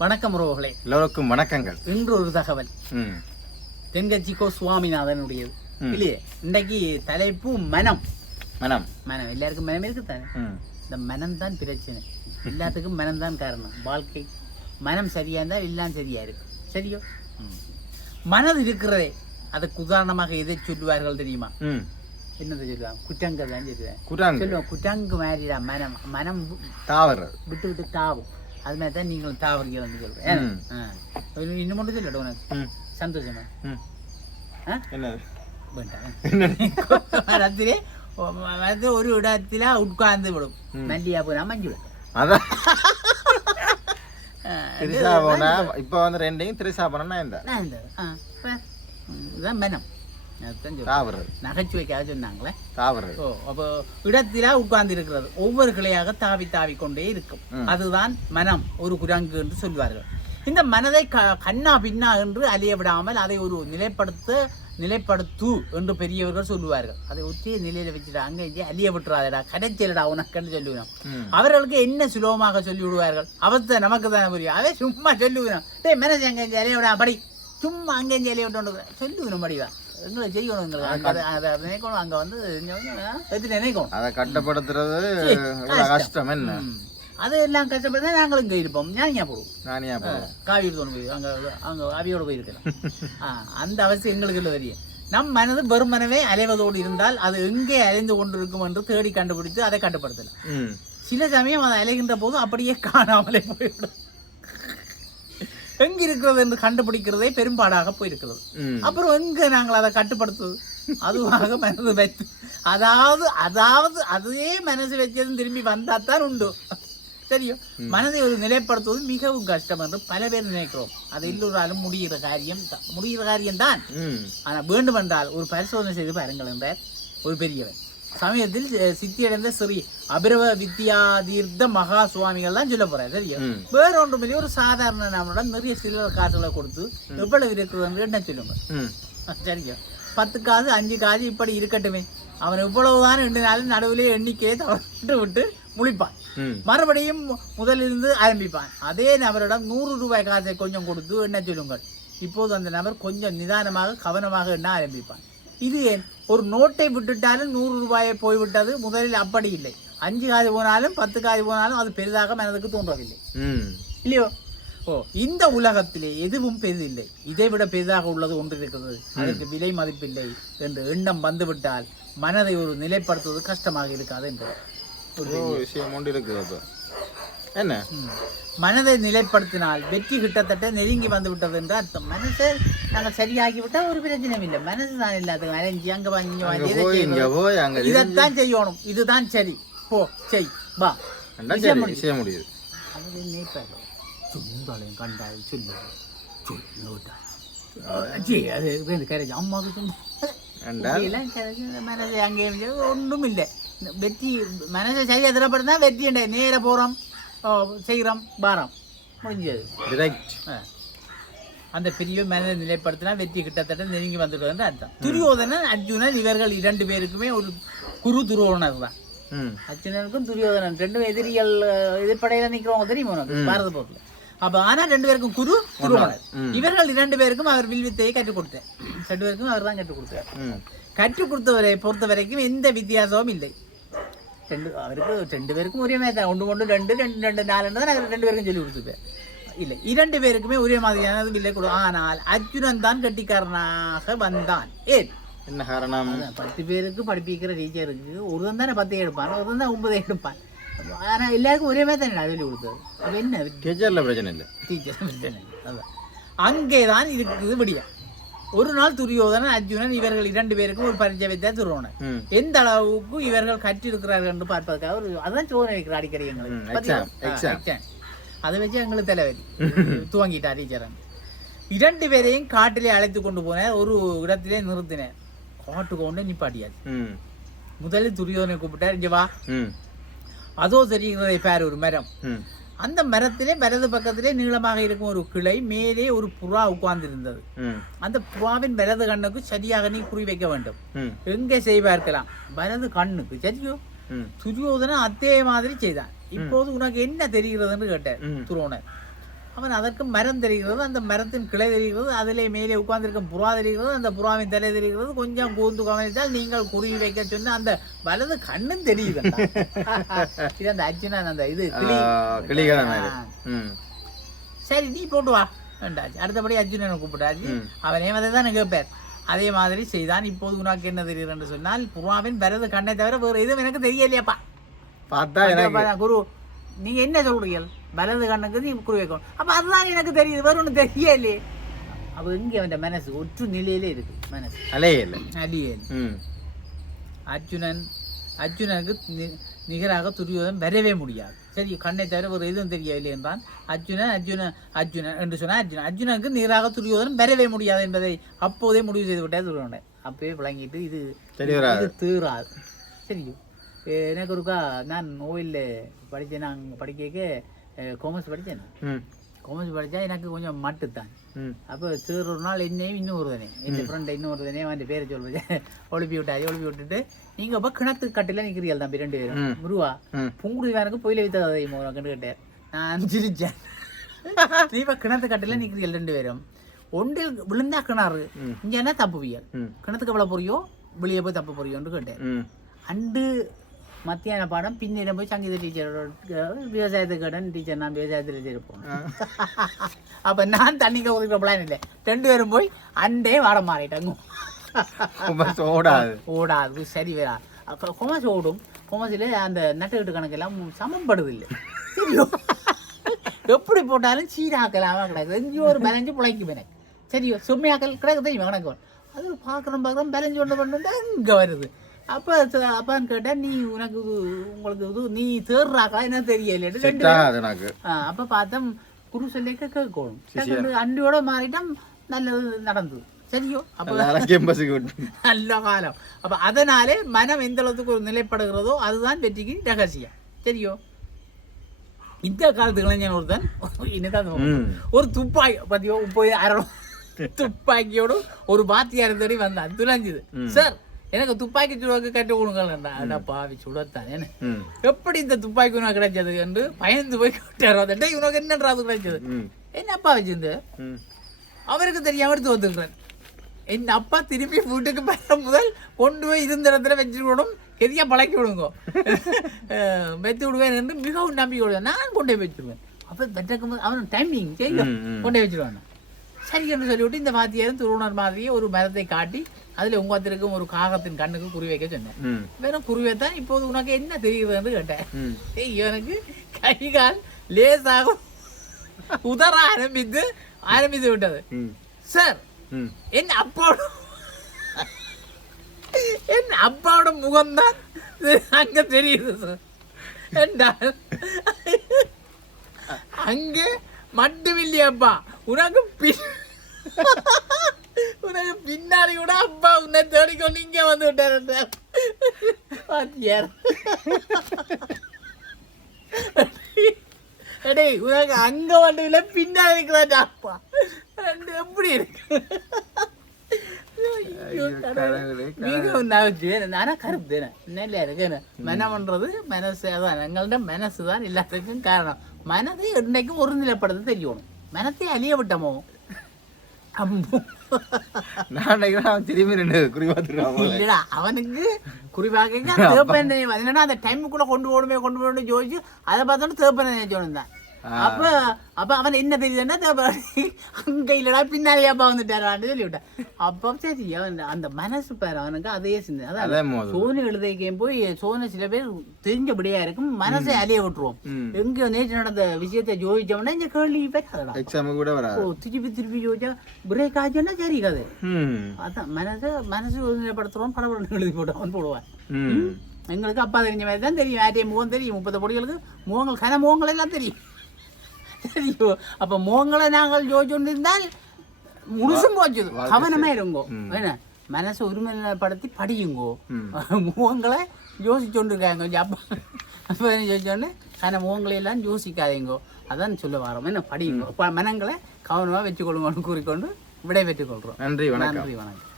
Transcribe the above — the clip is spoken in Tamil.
வணக்கம் உறவுகளே. எல்லோருக்கும் வணக்கங்கள். இன்று ஒரு தகவல். ம். தென்கட்சிக்கோ சுவாமிநாதனுடையது. இல்லையே? இன்றைக்கு தலைப்பு மனம். மனம். மனம். எல்லாருக்கும் மனம் இருக்கு தானே இந்த மனம் தான் பிரச்சனை. எல்லாத்துக்கும் மனம் தான் காரணம். வாழ்க்கை மனம் சரியா இருந்தால் எல்லாம் சரியா இருக்கு. சரியோ. மனது இருக்கிறதே. அதுக்கு உதாரணமாக எதை சொல்லுவார்கள் தெரியுமா? என்னதை சொல்லுவாங்க? குற்றங்க தான் சொல்லுவேன். சொல்லுவோம். குற்றங்கு மாதிரிடா மனம். மனம் தாவறது. விட்டு விட்டு தாவும். அது மாதிரி தான் நீங்களும் சொல்றேன் ம். ஆ. இன்னும் மட்டும் சொல்லட்டும் உனக்கு? சந்தோஷமா? வேண்டாம். மரத்திலே மரத்து ஒரு இடத்துல உட்கார்ந்து விடும். மல்லியா போனா மஞ்சள் அதான். திரிசா போனா இப்போ வந்து ரெண்டையும் திரிசா போனா இந்த? நான் இந்த. ம், இதுதான் மனம். நகைச்சுவைக்காக சொன்னாங்களே. தாவறது ஓ அப்போ இடத்தில உட்கார்ந்து இருக்கிறது ஒவ்வொரு கிளையாக தாவி தாவி கொண்டே இருக்கும். அதுதான் மனம் ஒரு குரங்கு என்று சொல்வார்கள். இந்த மனதை க கண்ணா பின்னா என்று அலைய விடாமல் அதை ஒரு நிலைப்படுத்த நிலைப்படுத்து என்று பெரியவர்கள் சொல்லுவார்கள். அதை ஒற்றிய நிலையில வச்சுட்டு அங்கே இங்கே அழிய விட்டுறாதடா கடைச்சலடா உனக்குன்னு சொல்லுவேன் ம். அவர்களுக்கு என்ன சுலபமாக சொல்லி விடுவார்கள்? அவத்த நமக்கு தானே புரியும். அதை சும்மா சொல்லுவேன் டேய் மனசு அங்கே இங்கே அலைய விடா படி. சும்மா அங்கே இங்கே அலைய விட்டு சொல்லுவேன் படிவா. எங்களை செய்யணும் எங்களுக்கு அங்கே அதை- அதை நினைக்கணும். அங்கே வந்து எடுத்து நினைக்கணும். அதை கட்டுப்படுத்துறது கஷ்டம் என்ன? கஷ்டப்பட்டு நாங்களும் இங்கே இருப்போம். ஞானியா போடுவோம். எடுத்து போய் அங்கே அங்கே அவியோட போயிருக்கிறோம் ஆ அந்த அவசியம் எங்களுக்கு இல்லை தெரியும் நம் மனது வெறுமனவே அலைவதோடு இருந்தால் அது எங்கே அலைந்து கொண்டிருக்கும் என்று தேடி கண்டுபிடித்து அதை கட்டுப்படுத்தலாம். சில சமயம் அது அலைகின்ற போது அப்படியே காணாமலே போய்விடும். எங்க இருக்கிறது என்று கண்டுபிடிக்கிறதே பெரும்பாடாக போயிருக்கிறது. அப்புறம் எங்க நாங்கள் அதை கட்டுப்படுத்துவது? அதுவாக மனது வைத்து அதாவது அதாவது அதே மனசு வச்சதும் திரும்பி வந்தாத்தான் உண்டு. சரியோ? மனதை ஒரு நிலைப்படுத்துவது மிகவும் கஷ்டம் என்று பல பேர் நினைக்கிறோம். அது எல்லோராலும் முடிகிற காரியம் தான். முடிகிற காரியம்தான் ம். ஆனால் வேண்டுமென்றால் ஒரு பரிசோதனை செய்து பாருங்கள் என்றார் ஒரு பெரியவர். சமயத்தில் சித்தியடைந்த ஸ்ரீ அபிரவ வித்யா தீர்த்த மகா சுவாமிகள் தான் சொல்ல போறார் சரியா? ம். வேற ஒன்றுமில்லை ஒரு சாதாரண நம்மளுடன் நிறைய சில்லற காசுகளை கொடுத்து எவ்வளவு இருக்கிறது என்று என்ன சொல்லுங்க? சரிங்க. பத்து காசு அஞ்சு காசு இப்படி இருக்கட்டுமே. அவன் இவ்வளவுதான் ரெண்டு நாள் நடுவிலே எண்ணிக்கையை தவறு விட்டு முழிப்பான். மறுபடியும் முதலிருந்து ஆரம்பிப்பான். அதே நபரிடம் நூறு ரூபாய் காசை கொஞ்சம் கொடுத்து என்ன சொல்லுங்கள்? இப்போது அந்த நபர் கொஞ்சம் நிதானமாக கவனமாக எண்ண ஆரம்பிப்பான். இது ஒரு நோட்டை விட்டுட்டாலும் நூறு ரூபாயை போய்விட்டது. முதலில் அப்படி இல்லை. அஞ்சு காசு போனாலும் பத்து காசு போனாலும் அது பெரிதாக மனதுக்கு தோன்றவில்லை. இல்லையோ? ஓ இந்த உலகத்திலே எதுவும் பெரிதில்லை. இதை விட பெரிதாக உள்ளது ஒன்று இருக்கிறது அதற்கு விலை மதிப்பில்லை என்று எண்ணம் வந்துவிட்டால் மனதை ஒரு நிலைப்படுத்துவது கஷ்டமாக இருக்காது என்று. ஒரு விஷயம் ஒன்று இருக்குது அப்போ. என்ன. மனதை நிலைப்படுத்தினால் வெற்றி கிட்டத்தட்ட நெருங்கி வந்து விட்டது என்று அர்த்தம். மனசை நாங்கள் சரியாக்கி விட்டா ஒரு பிரச்சனையும் இல்லை. மனசு தான் இல்லாத அலைஞ்சி அங்க வாங்கி வாங்கி இதைத்தான் செய்யணும். இதுதான் சரி. போ செய் வா. செய்ய முடியுது. நினைப்பார் சொந்தாலையும் கண்டால் சொல்லு. சொல்லு அது இது கரைச்சி அம்மாவுக்கு கரைச்சி மனசை அங்கேயும் ஒன்றும் இல்லை வெற்றி மனசை சரியாக திறப்படுத்தா வெற்றி உண்டே. நேர போகிறோம் செய்கிறோம் பாரம். முடிஞ்சது. ஆ. அந்த பெரிய மனதை நிலைப்படுத்தினா வெற்றி கிட்டத்தட்ட நெருங்கி வந்துடுவது அர்த்தம். துரியோதனன் அர்ஜுனன் இவர்கள் இரண்டு பேருக்குமே ஒரு குரு துருவோணர் தான். அர்ஜுனனுக்கும் துரியோதனன் ரெண்டும் எதிரிகள் எதிர்ப்படையில நிக்கிறவங்க தெரியுமா உனக்கு? பாரத போர்ல அப்ப ஆனா ரெண்டு பேருக்கும் குரு துருவனர் ம். இவர்கள் இரண்டு பேருக்கும் அவர் வில்வித்தையை கற்றுக் கொடுத்தார் ரெண்டு பேருக்கும் அவர் தான் கற்றுக் கொடுத்தார். கற்றுக் கொடுத்தவரை பொறுத்த வரைக்கும் எந்த வித்தியாசமும் இல்லை. ரெண்டு அவருக்கு ரெண்டு பேருக்கும் ஒரே மாதிரி தான் ஒன்று ஒன்று ரெண்டு ரெண்டு ரெண்டு நாலுன்னு தான் நான் ரெண்டு பேருக்கும் சொல்லி கொடுத்துருப்பேன் இல்லை இரண்டு பேருக்குமே ஒரே மாதிரியானது இல்லை கொடு ஆனால் அர்ஜுனன் தான் கட்டிக்காரனாக வந்தான் ஏன் என்ன காரணம் பத்து பேருக்கு படிப்பிக்கிற டீச்சருக்கு ஒருவன் தானே பத்து எடுப்பான் ஒருவன் தான் ஒன்பது எடுப்பான் ஆனா எல்லாருக்கும் ஒரே மாதிரி தானே சொல்லி கொடுத்தது அப்ப என்ன டீச்சர்ல பிரச்சனை இல்லை டீச்சர் அதான் அங்கே தான் இருக்குது விடியா ஒரு நாள் துரியோதனன் அர்ஜுனன் இவர்கள் இரண்டு பேருக்கும் ஒரு பரிச்சை வைத்தா துருவனன் ம். எந்த அளவுக்கு இவர்கள் கற்றிருக்கிறார்கள் என்று பார்ப்பதற்காக ஒரு அதான் சோதனை வைக்கிற அடிக்கடி எங்களுக்கு. அதை வச்சு எங்களுக்கு தலைவலி. துவங்கிட்டா டீச்சரன் இரண்டு பேரையும் காட்டிலே அழைத்து கொண்டு போனேன் ஒரு இடத்திலே நிறுத்தினேன் காட்டுக்கு கொண்டு நிப்பாட்டியாச்சு. ம். முதலில் துரியோதனை கூப்பிட்டார் இங்க வா. அதோ தெரிகிறதை பாரு ஒரு மரம். அந்த மரத்திலே வலது பக்கத்திலே நீளமாக இருக்கும் ஒரு கிளை மேலே ஒரு புறா உட்கார்ந்திருந்தது. அந்த புறாவின் வலது கண்ணுக்கு சரியாக நீ குறி வைக்க வேண்டும். எங்கே செய்வார்க்கலாம்? வலது கண்ணுக்கு சரியோ? ம். துரியோதனன் அதே மாதிரி செய்தான். இப்போது உனக்கு என்ன தெரிகிறதுன்னு கேட்டார். துரோணர் அவன் அதற்கு மரம் தெரிகிறது அந்த மரத்தின் கிளை தெரிகிறது அதிலே மேலே உட்கார்ந்திருக்கும் புறா தெரிகிறது அந்த புறாவின் தலை தெரிகிறது. கொஞ்சம் கூந்து கவனித்தால் நீங்கள் குருவி வைக்க சொன்ன அந்த வலது கண்ணும் தெரியுது இது அந்த அர்ஜுனன் அந்த இது சரி நீ போட்டு வா வேண்டாச்சு அடுத்தபடி அர்ஜுனனை கூப்பிட்டாச்சு. அவனே அதை தான் கேட்பார். அதே மாதிரி செய்தான். இப்போது உனக்கு என்ன தெரியுது என்று சொன்னால் புறாவின் வரது கண்ணை தவிர வேறு எதுவும் எனக்கு தெரியலையாப்பா. பார்த்தா குரு நீங்க என்ன சொல்றீங்க வலது கண்ணுக்கு நீ குரு வைக்கணும். அப்ப அதுதான் எனக்கு தெரியுது. வேற ஒன்றும் தெரியலையே. அப்ப இங்க அவன் மனசு ஒற்று நிலையிலே இருக்கு. மனசு. அலையே இல்லை அடியே ம். அர்ஜுனன் அர்ஜுனனுக்கு நிகராக துரியோதன் வரவே முடியாது. சரி கண்ணை தவிர வேறு எதுவும் தெரியவில்லை என்றான். அர்ஜுனன் அர்ஜுனன் அர்ஜுனன் என்று சொன்னால் அர்ஜுனன் அர்ஜுனனுக்கு நிகராக துரியோதன் வரவே முடியாது என்பதை அப்போதே முடிவு செய்து விட்டார் துரியோதனன். அப்பவே விளங்கிட்டு இது இது தீராது சரியோ எனக்கு ஒருக்கா நான் ஓயிலில் படித்தேன் நான் படிக்க காமர்ஸ் படித்தேன் காமர்ஸ் படித்தா எனக்கு கொஞ்சம் மட்டுத்தான் ம் அப்போ சரி ஒரு நாள் என்னையும் இன்னும் ஒருதனே என் ஃப்ரெண்டை ஒருதனே அவன் பேரை சொல்லுவேன் ஒழுப்பி விட்டாரு ஒழுப்பி விட்டுட்டு நீங்கள் அப்போ கிணத்து கட்டில நிற்கிறீர்கள் தம்பி ரெண்டு பேரும். முருவா பூங்குடி வேனுக்கு பொயில வைத்த கதை கண்டு கேட்டேன் நான் சிரிச்சேன் நீ இப்போ கிணத்து கட்டில நிற்கிறீர்கள் ரெண்டு பேரும் ஒன்றில் விழுந்தா கிணறு. இங்கே என்ன தப்புவியல் ம் கிணத்துக்கு எவ்வளோ போறியோ வெளியே போய் தப்பு போறியோன்னு கேட்டேன் அண்டு மத்தியான பாடம் பின்னிடம் போய் சங்கீத டீச்சரோட விவசாயத்துக்கு கடன் டீச்சர் நான் விவசாயத்தில் இருப்போம் அப்போ நான் தண்ணிக்கு ஒதுக்கிற பிளான் இல்லை ரெண்டு பேரும் போய் அண்டே வாட மாறிட்டாங்க. ஓடாது. ஓடாது சரி வேறா. அப்போ கொமஸ் ஓடும். கொமஸில் அந்த நட்டுக்கிட்டு கணக்கெல்லாம் சமப்படுது இல்லை சரியோ எப்படி போட்டாலும் சீராக்கலாமா கிடக்குது எங்கேயோ ஒரு பேலஞ்சு பிழைக்கும் எனக்கு. சரியோ செம்மையாக்கல் கிடக்கு தெரியுமா கணக்கு? அது பார்க்குறோம் பார்க்குறோம் பேலஞ்சு ஒன்று பண்ணு இங்கே வருது? அப்போ அப்பான்னு கேட்டால் நீ உனக்கு உங்களுக்கு இது நீ தேர்றாக்கா என்ன தெரியல எனக்கு. அப்ப பார்த்தோம் குரு சொல்லி கேட்கணும். அண்டியோட மாறிட்டம் நல்லது நடந்தது. சரியோ? அப்ப நல்ல காலம். அப்ப அதனாலே மனம் எந்த அளவுக்கு ஒரு நிலைப்படுகிறதோ அதுதான் வெற்றிக்கு ரகசியம். சரியோ? இந்த காலத்து இளைஞன் ஒருத்தன் என்னதான் ஒரு துப்பாக்கி பத்தியோ போய் அரை துப்பாக்கியோடு ஒரு பாத்தியார் தேடி வந்தான். துளைஞ்சுது. ம். சார் எனக்கு துப்பாக்கி சுடுவாக்கு கட்டு கொடுங்கள்டா அடா பாவி சுடத்தான். என்ன எப்படி இந்த துப்பாக்கி உனக்கு கிடைச்சது என்று பயந்து போய் கேட்டார் அந்த டேய் உனக்கு என்னன்றா அது கிடைச்சது? ம். என்னப்பா வச்சிருந்து? அவருக்கு தெரியாம எடுத்து வந்துக்கிறேன் என் அப்பா திருப்பி வீட்டுக்கு வர முதல் கொண்டு போய் இருந்த இடத்துல வச்சுக்கணும் கெதியா பழக்கி விடுங்க. வைத்து விடுவேன் என்று மிகவும் நம்பி விடுவேன் நான் கொண்டு போய் வச்சிருவேன். அப்போ வெட்டக்கும் அவன் டைமிங். கொண்டு போய் வச்சிருவான்? சரி என்று சொல்லிவிட்டு இந்த வாத்தியாரும் துருவனர் மாதிரியே ஒரு மரத்தை காட்டி அதில் உங்கத்திற்கும் ஒரு காகத்தின் கண்ணுக்கு குறி வைக்க சொன்னேன் வெறும் குறி தான் இப்போது உனக்கு என்ன தெரியுதுன்னு கேட்டேன் எனக்கு கை கால் லேசாக உதற ஆரம்பித்து ஆரம்பித்து விட்டது. சார் என் அப்பாவோட என் அப்பாவோட முகம்தான் அங்க தெரியுது சார் என்றால் அங்கே மட்டுமில்லையப்பா உனக்கு பின் உனக்கு பின்னாடி கூட அப்பா உன்னை தேடிக்கொண்டு இங்க வந்து விட்டார் பாத்தியார் டேய் உனக்கு அங்க இல்லை பின்னாடி இருக்கிறாடா அப்பா. எப்படி இருக்கு? ஐயோ, கடவுளே. மிகவும் நகைச்சுவை. ஆனா கருப்பு தானே. நல்லா இருக்கு என்ன? மனம் பண்றது மனசு நான் அவன் திரும்பி ரெண்டு குறி பார்த்துருக்கான் அவனுக்கு குறிப்பாக தேப்பனை என்னன்னா அந்த டைமுக்குள்ள கொண்டு போகணுமே கொண்டு போகணும் ஜோதிச்சு அதை பார்த்தோன்னு நினைச்சோன்னு தான் அப்ப அப்ப அவன் என்ன தெரியுதுன்னா அங்க இல்லடா பின்னாலே அப்பா வந்துட்டாரான்னு சொல்லி விட்டான் அப்போ சரி அவன் அந்த மனசு பேர் அவனுக்கு அதே சிந்தனை அதான் சோனி எழுதைக்கையும் போய் சோனி சில பேர் தெரிஞ்சபடியா இருக்கும் மனசை அழிய விட்டுருவோம் ம் எங்கேயோ நேற்று நடந்த விஷயத்தை ஜோதிச்சோம்னா இந்த கேள்வி பேசாதடா எக்ஸாமுக்கு கூட ஓ வராது திருப்பி திருப்பி ஜோதிச்சா பிரேக் ஆச்சுன்னா சரி கதை அதான் மனசை மனசு ஒருநிலைப்படுத்துறோம் படப்படம் எழுதி போட்டவன் போடுவான் எங்களுக்கு அப்பா தெரிஞ்ச மாதிரி தான் தெரியும் யார்ட்டையும் முகம் தெரியும் முப்பது பொடிகளுக்கு முகங்கள் கன முகங்கள் எல்லாம் தெரியும் தெரியும் அப்போ முகங்களை நாங்கள் யோசிச்சுட்டு இருந்தால் முழுசும் போச்சு கவனமா இருங்கோ என்ன மனசை ஒருமைப்படுத்தி படியுங்கோ முகங்களை யோசிச்சோண்டு இருக்காங்க கொஞ்சம் அப்பா அப்போ யோசிச்சோன்னு கன முகங்களை எல்லாம் யோசிக்காதீங்கோ அதான் சொல்ல வரோம் என்ன படியுங்கோ மனங்களை கவனமாக வச்சுக்கொள்ளுங்கன்னு கூறிக்கொண்டு விடை பெற்றுக் கொள்கிறோம் நன்றி வணக்கம் நன்றி வணக்கம்